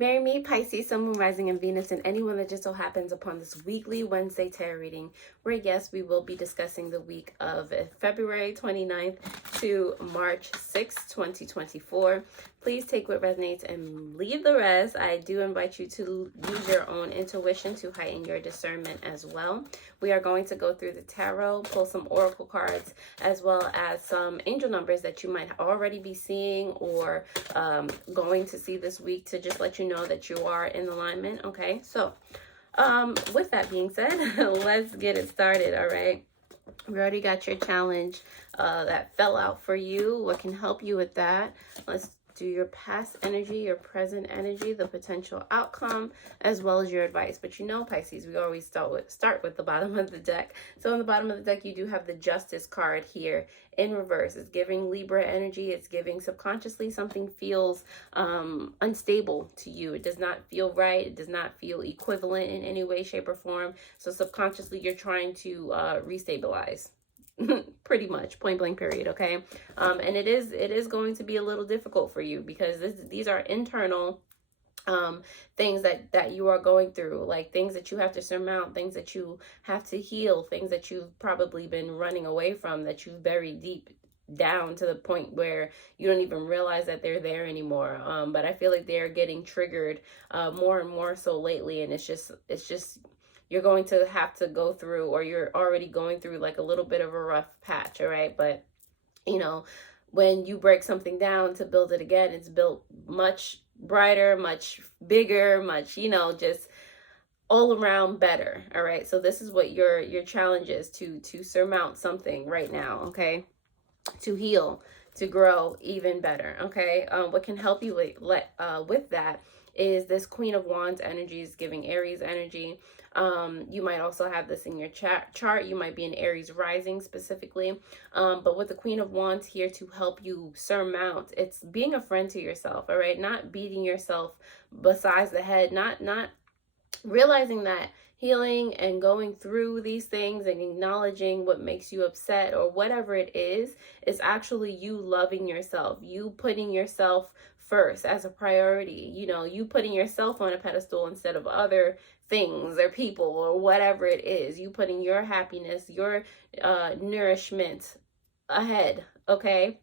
Marry me, Pisces, Sun, Moon, Rising, and Venus, and anyone that just so happens upon this weekly Wednesday tarot reading, where, yes, we will be discussing the week of February 29th to March 6th, 2024. Please take what resonates and leave the rest. I do invite you to use your own intuition to heighten your discernment as well. We are going to go through the tarot, pull some oracle cards, as well as some angel numbers that you might already be seeing or going to see this week, to just let you know that you are in alignment. Okay, so with that being said, let's get it started. All right, we already got your challenge that fell out for you. What can help you with that? Let's do your past energy, your present energy, the potential outcome, as well as your advice. But you know, Pisces, we always start with the bottom of the deck. So on the bottom of the deck, you do have the Justice card here in reverse. It's giving Libra energy. It's giving subconsciously something feels unstable to you. It does not feel right. It does not feel equivalent in any way, shape, or form. So subconsciously, you're trying to restabilize. Pretty much, point blank period. Okay, and it is going to be a little difficult for you, because these are internal things that you are going through, like things that you have to surmount, things that you have to heal, things that you've probably been running away from, that you've buried deep down to the point where you don't even realize that they're there anymore. But I feel like they're getting triggered more and more so lately, and it's just you're going to have to go through, or you're already going through, like a little bit of a rough patch. All right, but you know, when you break something down to build it again, it's built much brighter, much bigger, much, just all around better. All right, so this is what your challenge is, to surmount something right now. Okay, to heal, to grow even better. Okay, what can help you with that is this Queen of Wands energy, is giving Aries energy. You might also have this in your chart. You might be in Aries rising specifically. But with the Queen of Wands here to help you surmount, it's being a friend to yourself. All right, not beating yourself besides the head, not realizing that healing and going through these things and acknowledging what makes you upset or whatever it is actually you loving yourself, you putting yourself first as a priority, you putting yourself on a pedestal instead of other things or people or whatever it is, you putting your happiness, your nourishment ahead. Okay,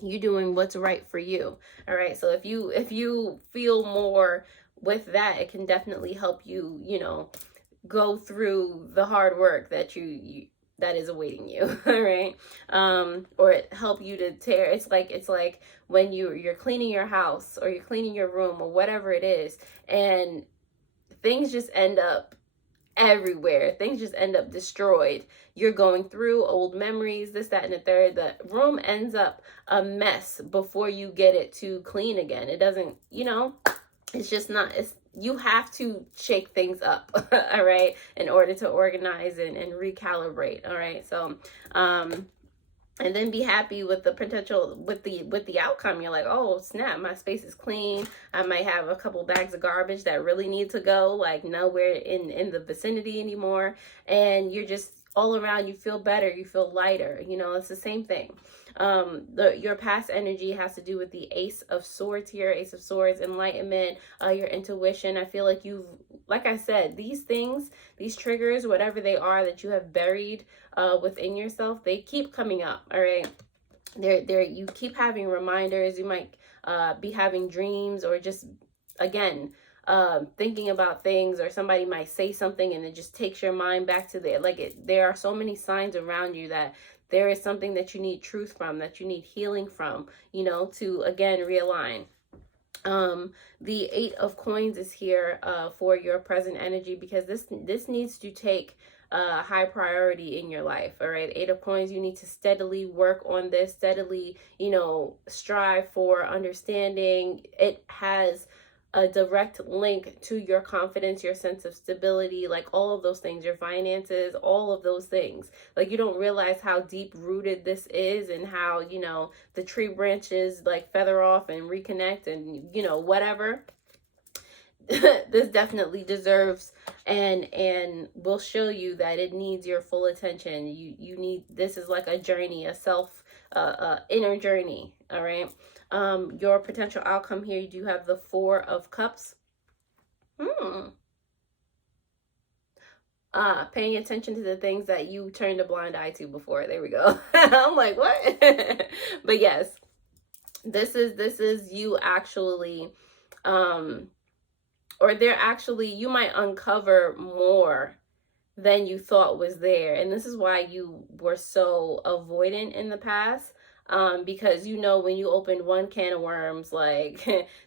you doing what's right for you. All right, so if you feel more with that, it can definitely help you, go through the hard work that that is awaiting you. All right, or it help you to tear. It's like when you're cleaning your house or you're cleaning your room or whatever it is, and things just end up everywhere. Things just end up destroyed. You're going through old memories, this, that, and the third. The room ends up a mess before you get it to clean again. It doesn't, it's just not, you have to shake things up, all right, in order to organize and recalibrate. All right, so and then be happy with the potential, with the outcome. You're like, oh snap, my space is clean. I might have a couple bags of garbage that really need to go, like nowhere in the vicinity anymore, and you're just all around, you feel better, you feel lighter. It's the same thing. Your past energy has to do with the Ace of Swords here. Ace of Swords, enlightenment, your intuition. I feel like like I said, these things, these triggers, whatever they are that you have buried within yourself, they keep coming up. All right, you keep having reminders. You might be having dreams, or just again thinking about things, or somebody might say something and it just takes your mind back to there are so many signs around you that there is something that you need truth from, that you need healing from, to again realign. The Eight of Coins is here for your present energy, because this needs to take high priority in your life. All right, Eight of Coins, you need to steadily work on this, steadily, strive for understanding. It has a direct link to your confidence, your sense of stability, like all of those things, your finances, all of those things. Like, you don't realize how deep rooted this is, and how, the tree branches like feather off and reconnect and, whatever. This definitely deserves and will show you that it needs your full attention. You need, this is like a journey, a self inner journey. All right. Your potential outcome here, you do have the Four of Cups. Paying attention to the things that you turned a blind eye to before. There we go. I'm like, what? But yes, this is you actually, or they're actually, you might uncover more than you thought was there. And this is why you were so avoidant in the past. Because you know, when you opened one can of worms, like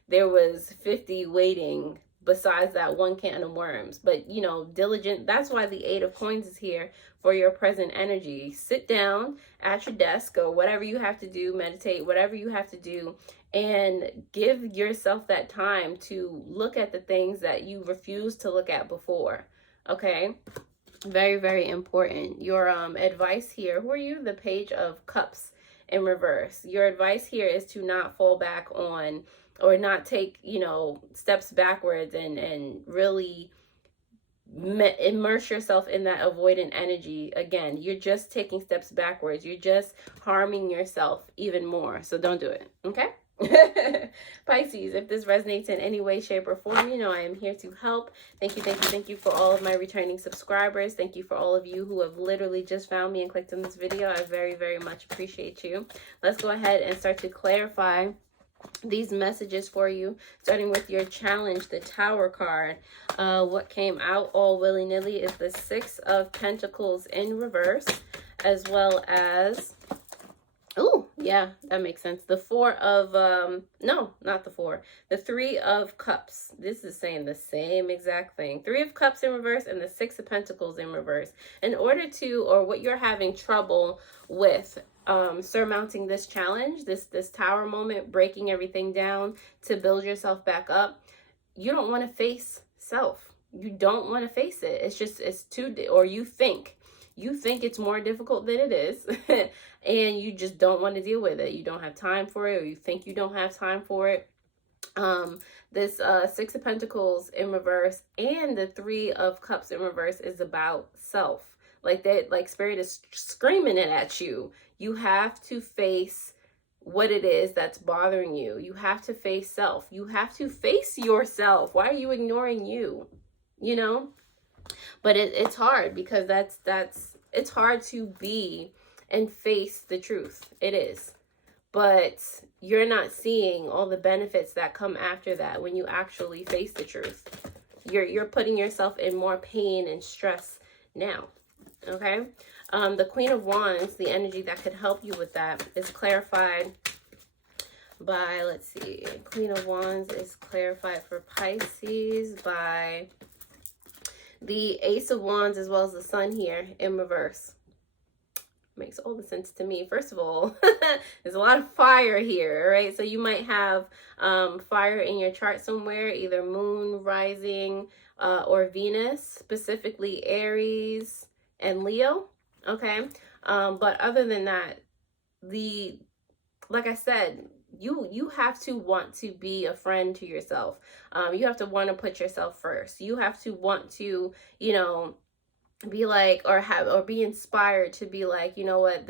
there was 50 waiting besides that one can of worms. But you know, diligent, that's why the 8 of coins is here for your present energy. Sit down at your desk or whatever you have to do, meditate, whatever you have to do, and give yourself that time to look at the things that you refused to look at before. Okay, very, very important. Your advice here, who are you? The Page of Cups in reverse. Your advice here is to not fall back on, or not take, you know, steps backwards and really immerse yourself in that avoidant energy. Again, you're just taking steps backwards. You're just harming yourself even more. So don't do it. Okay? Pisces, if this resonates in any way, shape, or form, you know I am here to help. Thank you, thank you, thank you for all of my returning subscribers. Thank you for all of you who have literally just found me and clicked on this video. I very, very much appreciate you. Let's go ahead and start to clarify these messages for you, starting with your challenge, the Tower card. What came out all willy-nilly is the 6 of Pentacles in reverse, as well as, oh yeah, that makes sense, the 4 of no, not the 4, the 3 of Cups. This is saying the same exact thing. 3 of Cups in reverse and the 6 of Pentacles in reverse. In order to, or what you're having trouble with, surmounting this challenge, this tower moment, breaking everything down to build yourself back up, you don't want to face self. You don't want to face it. It's just, it's too, or you think it's more difficult than it is, and you just don't want to deal with it. You don't have time for it, or you think you don't have time for it. This 6 of Pentacles in reverse and the 3 of Cups in reverse is about self. Like that, like Spirit is screaming it at you. You have to face what it is that's bothering you. You have to face self. You have to face yourself. Why are you ignoring you? You know? But it's hard, because it's hard to be and face the truth. It is. But you're not seeing all the benefits that come after that when you actually face the truth. You're putting yourself in more pain and stress now. Okay? The Queen of Wands, the energy that could help you with that, is clarified by, let's see, Queen of Wands is clarified for Pisces by the Ace of Wands, as well as the Sun here in reverse. Makes all the sense to me. First of all, there's a lot of fire here, right? So you might have fire in your chart somewhere, either Moon, Rising, or Venus, specifically Aries and Leo. Okay, but other than that, like I said, you have to want to be a friend to yourself. You have to want to put yourself first. You have to want to, you know, be like, or be inspired to be like, you know what,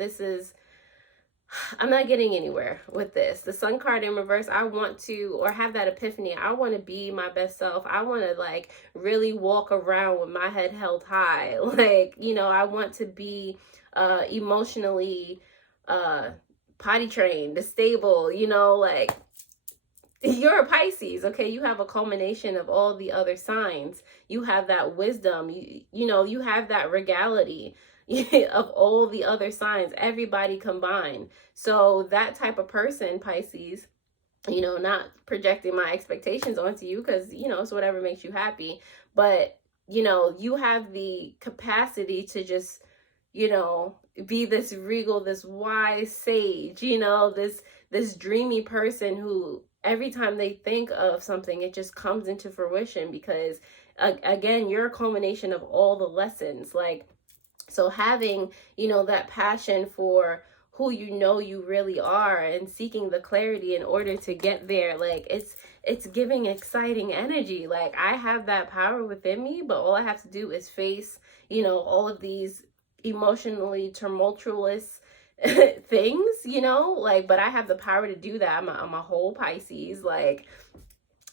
I'm not getting anywhere with this. The Sun card in reverse, I want to, or have that epiphany. I want to be my best self. I want to like really walk around with my head held high. Like, you know, I want to be emotionally potty trained, stable, you know, like you're a Pisces, okay? You have a culmination of all the other signs. You have that wisdom, you know, you have that regality of all the other signs, everybody combined. So that type of person, Pisces, you know, not projecting my expectations onto you, because, you know, it's whatever makes you happy. But, you know, you have the capacity to just, you know, be this regal, this wise sage, you know, this dreamy person who every time they think of something, it just comes into fruition, because again, you're a culmination of all the lessons. Like, so having, you know, that passion for who you know you really are and seeking the clarity in order to get there, like it's giving exciting energy. Like, I have that power within me, but all I have to do is face, you know, all of these emotionally tumultuous things, you know, like, but I have the power to do that. I'm a whole Pisces, like,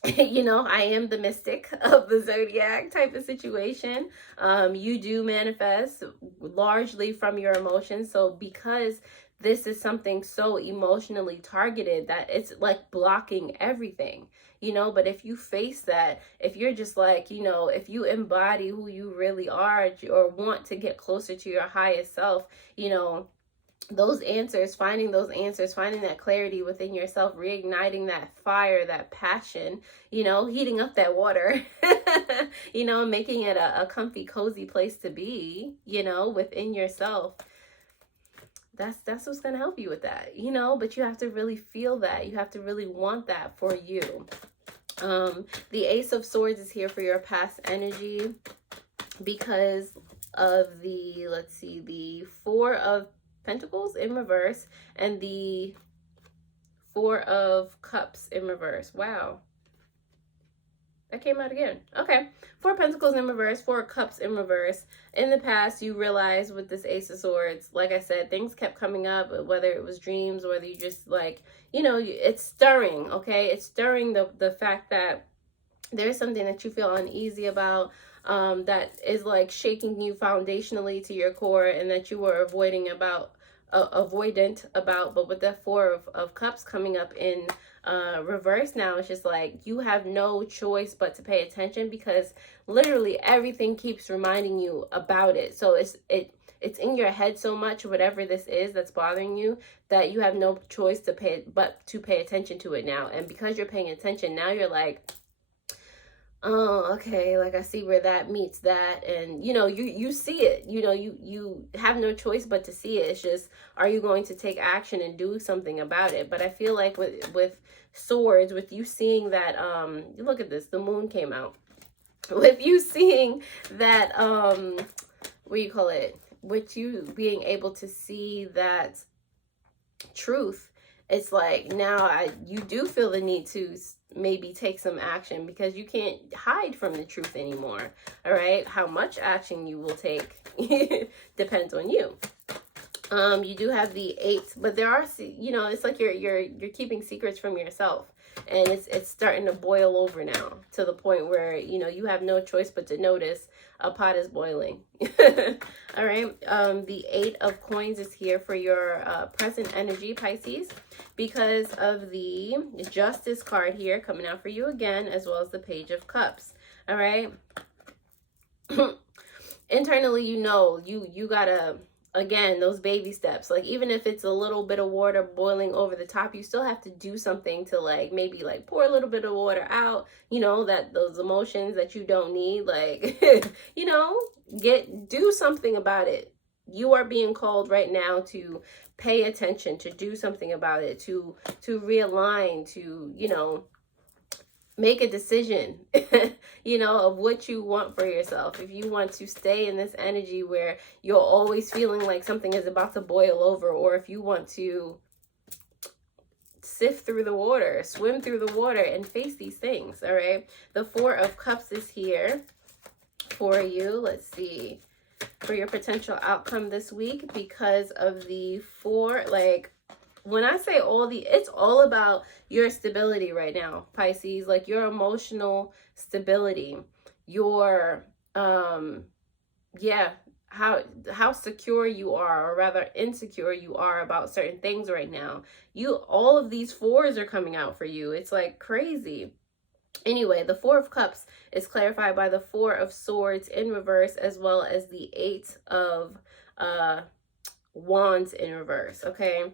you know, I am the mystic of the zodiac type of situation. You do manifest largely from your emotions. So because this is something so emotionally targeted that it's like blocking everything, you know. But if you face that, if you're just like, you know, if you embody who you really are or want to get closer to your highest self, you know, those answers, finding those answers, finding that clarity within yourself, reigniting that fire, that passion, you know, heating up that water, you know, making it a comfy, cozy place to be, you know, within yourself. That's what's going to help you with that, you know. But you have to really feel that. You have to really want that for you. The Ace of Swords is here for your past energy because of the, let's see, the Four of Pentacles in reverse and the Four of Cups in reverse. Wow. That came out again. Okay. Four Pentacles in reverse, Four Cups in reverse. In the past, you realized with this Ace of Swords, like I said, things kept coming up, whether it was dreams, whether you just like, you know, it's stirring, okay? It's stirring the fact that there's something that you feel uneasy about, that is like shaking you foundationally to your core, and that you were avoidant about. But with that Four of Cups coming up in reverse now, it's just like you have no choice but to pay attention, because literally everything keeps reminding you about it. So it's in your head so much, whatever this is that's bothering you, that you have no choice to pay attention to it now. And because you're paying attention now, you're like, oh, okay, like I see where that meets that. And you know, you see it, you know, you have no choice but to see it. It's just, are you going to take action and do something about it? But I feel like with swords, with you seeing that, look at this, the moon came out. With you seeing that, what do you call it, with you being able to see that truth, it's like now you do feel the need to maybe take some action, because you can't hide from the truth anymore. All right, how much action you will take depends on you. You do have the 8, but there are, you know, it's like you're keeping secrets from yourself, and it's starting to boil over now, to the point where, you know, you have no choice but to notice a pot is boiling. All right. The 8 of Coins is here for your present energy, Pisces, because of the Justice card here coming out for you again, as well as the Page of Cups. All right. Internally, you know, you gotta, again, those baby steps, like even if it's a little bit of water boiling over the top, you still have to do something to, like, maybe like pour a little bit of water out, you know, that those emotions that you don't need, like, you know, do something about it. You are being called right now to pay attention, to do something about it, to realign, to, you know, make a decision, you know, of what you want for yourself. If you want to stay in this energy where you're always feeling like something is about to boil over, or if you want to sift through the water, swim through the water and face these things. All right. The Four of Cups is here for you. Let's see, for your potential outcome this week, because of the four, like, when I say it's all about your stability right now, Pisces, like your emotional stability, your, yeah, how secure you are, or rather insecure you are about certain things right now. All of these fours are coming out for you. It's like crazy. Anyway, the Four of Cups is clarified by the Four of Swords in reverse, as well as the 8 of Wands in reverse. Okay.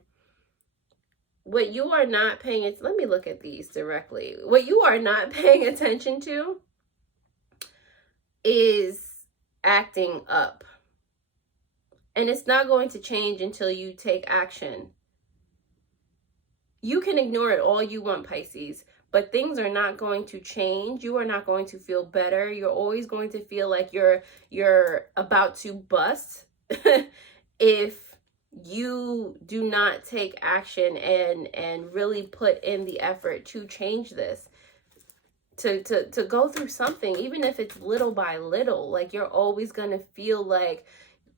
What you are not paying it, let me look at these directly. What you are not paying attention to is acting up. And it's not going to change until you take action. You can ignore it all you want, Pisces, but things are not going to change. You are not going to feel better. You're always going to feel like you're about to bust if you do not take action and really put in the effort to change this, to go through something, even if it's little by little. Like, you're always going to feel like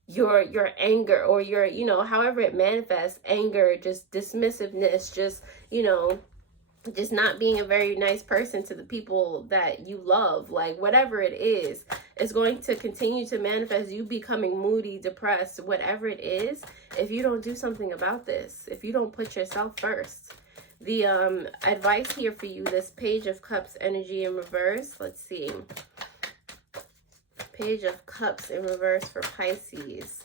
your anger, or your, you know, however it manifests, anger, just dismissiveness, just, you know, just not being a very nice person to the people that you love, like whatever it is going to continue to manifest. You becoming moody, depressed, whatever it is, if you don't do something about this, if you don't put yourself first. The advice here for you, this Page of Cups energy in reverse. Let's see. Page of Cups in reverse for Pisces.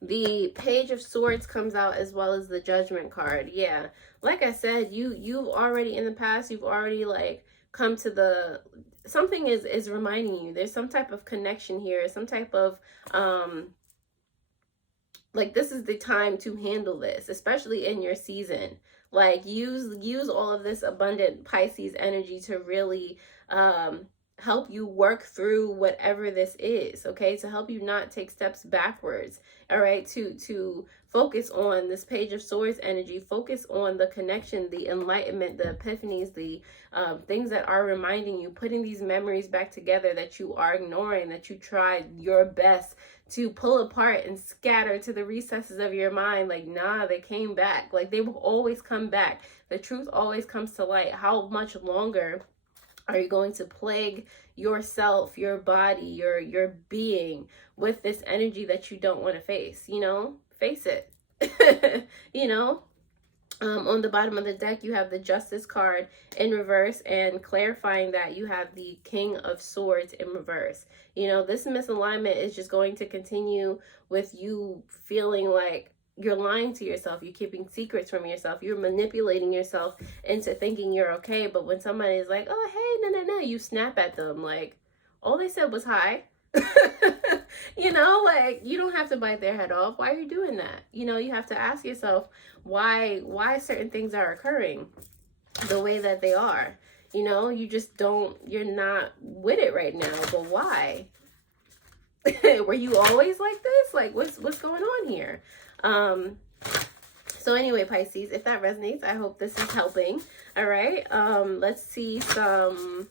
The Page of Swords comes out, as well as the Judgment card. Yeah, like I said, you've already in the past, you've already like come to the, something is reminding you there's some type of connection here, some type of like this is the time to handle this, especially in your season. Like use all of this abundant Pisces energy to really help you work through whatever this is, okay? To help you not take steps backwards, all right? To focus on this Page of Swords energy, focus on the connection, the enlightenment, the epiphanies, the things that are reminding you, putting these memories back together that you are ignoring, that you tried your best to pull apart and scatter to the recesses of your mind. Like, nah, they came back. Like, they will always come back. The truth always comes to light. How much longer are you going to plague yourself, your body, your being with this energy that you don't want to face? You know, face it. You know, on the bottom of the deck, you have the Justice card in reverse, and clarifying that you have the King of Swords in reverse. You know, this misalignment is just going to continue with you feeling like you're lying to yourself, you're keeping secrets from yourself, you're manipulating yourself into thinking you're okay. But when somebody is like, oh, hey, no, you snap at them like, all they said was hi. You know, like, you don't have to bite their head off. Why are you doing that? You know, you have to ask yourself why certain things are occurring the way that they are. You know, you just don't, you're not with it right now. But why? Were you always like this? Like, what's going on here? So anyway, Pisces, if that resonates, I hope this is helping. All right. Let's see some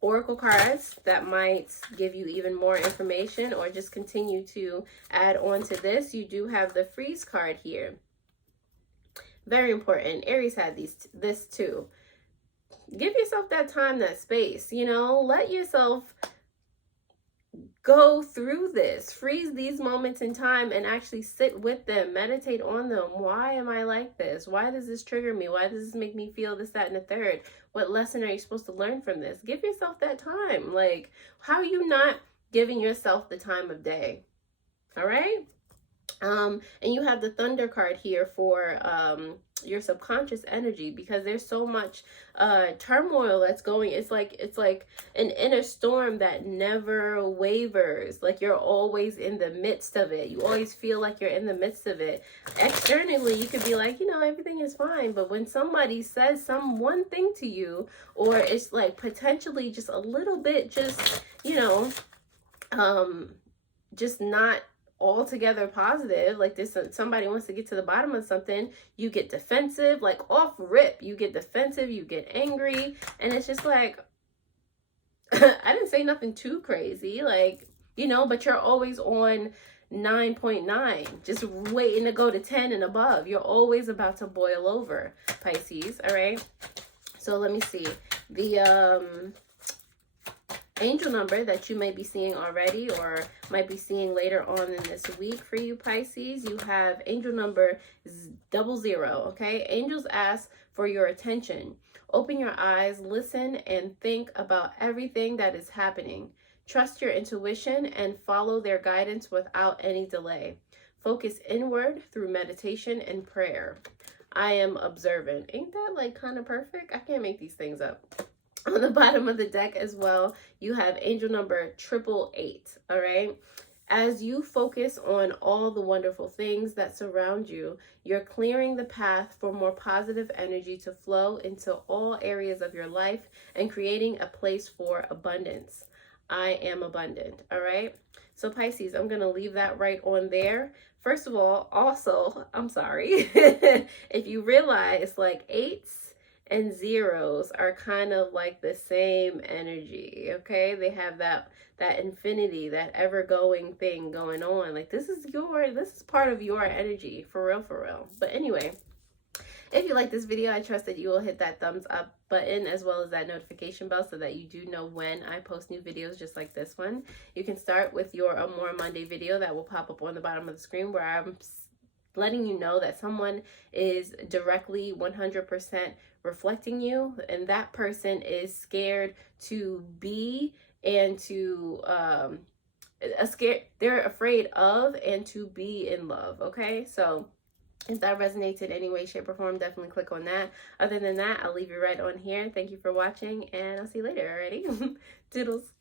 oracle cards that might give you even more information, or just continue to add on to this. You do have the Freeze card here. Very important. Aries had this too. Give yourself that time, that space, you know, let yourself go through this, freeze these moments in time and actually sit with them, meditate on them. Why am I like this? Why does this trigger me? Why does this make me feel this, that, and the third? What lesson are you supposed to learn from this? Give yourself that time. Like, how are you not giving yourself the time of day? All right. And you have the Thunder card here for your subconscious energy, because there's so much turmoil that's going. It's like an inner storm that never wavers. Like, you're always in the midst of it. You always feel like you're in the midst of it. Externally, you could be like, you know, everything is fine. But when somebody says one thing to you, or it's like potentially just a little bit, just, you know, just not altogether positive, like this, somebody wants to get to the bottom of something, you get defensive, like off rip, you get defensive, you get angry, and it's just like, I didn't say nothing too crazy, like, you know, but you're always on 9.9, just waiting to go to 10 and above. You're always about to boil over, Pisces. All right, so let me see the angel number that you may be seeing already, or might be seeing later on in this week for you, Pisces. You have angel number 00. Okay, angels ask for your attention. Open your eyes, listen, and think about everything that is happening. Trust your intuition and follow their guidance without any delay. Focus inward through meditation and prayer. I am observant. Ain't that like kind of perfect? I can't make these things up. On the bottom of the deck as well, you have angel number 888, all right? As you focus on all the wonderful things that surround you, you're clearing the path for more positive energy to flow into all areas of your life and creating a place for abundance. I am abundant, all right? So Pisces, I'm going to leave that right on there. First of all, also, I'm sorry, if you realize like 8s and 0s are kind of like the same energy, okay? They have that infinity, that ever-going thing going on. Like, this is part of your energy, for real. But anyway, If you like this video, I trust that you will hit that thumbs up button as well as that notification bell so that you do know when I post new videos just like this one. You can start with your Amore Monday video that will pop up on the bottom of the screen, where I'm letting you know that someone is directly 100% reflecting you, and that person is scared to be and to they're afraid of and to be in love. Okay, so if that resonates in any way, shape, or form, definitely click on that. Other than that, I'll leave you right on here. Thank you for watching, and I'll see you later. Alrighty, doodles.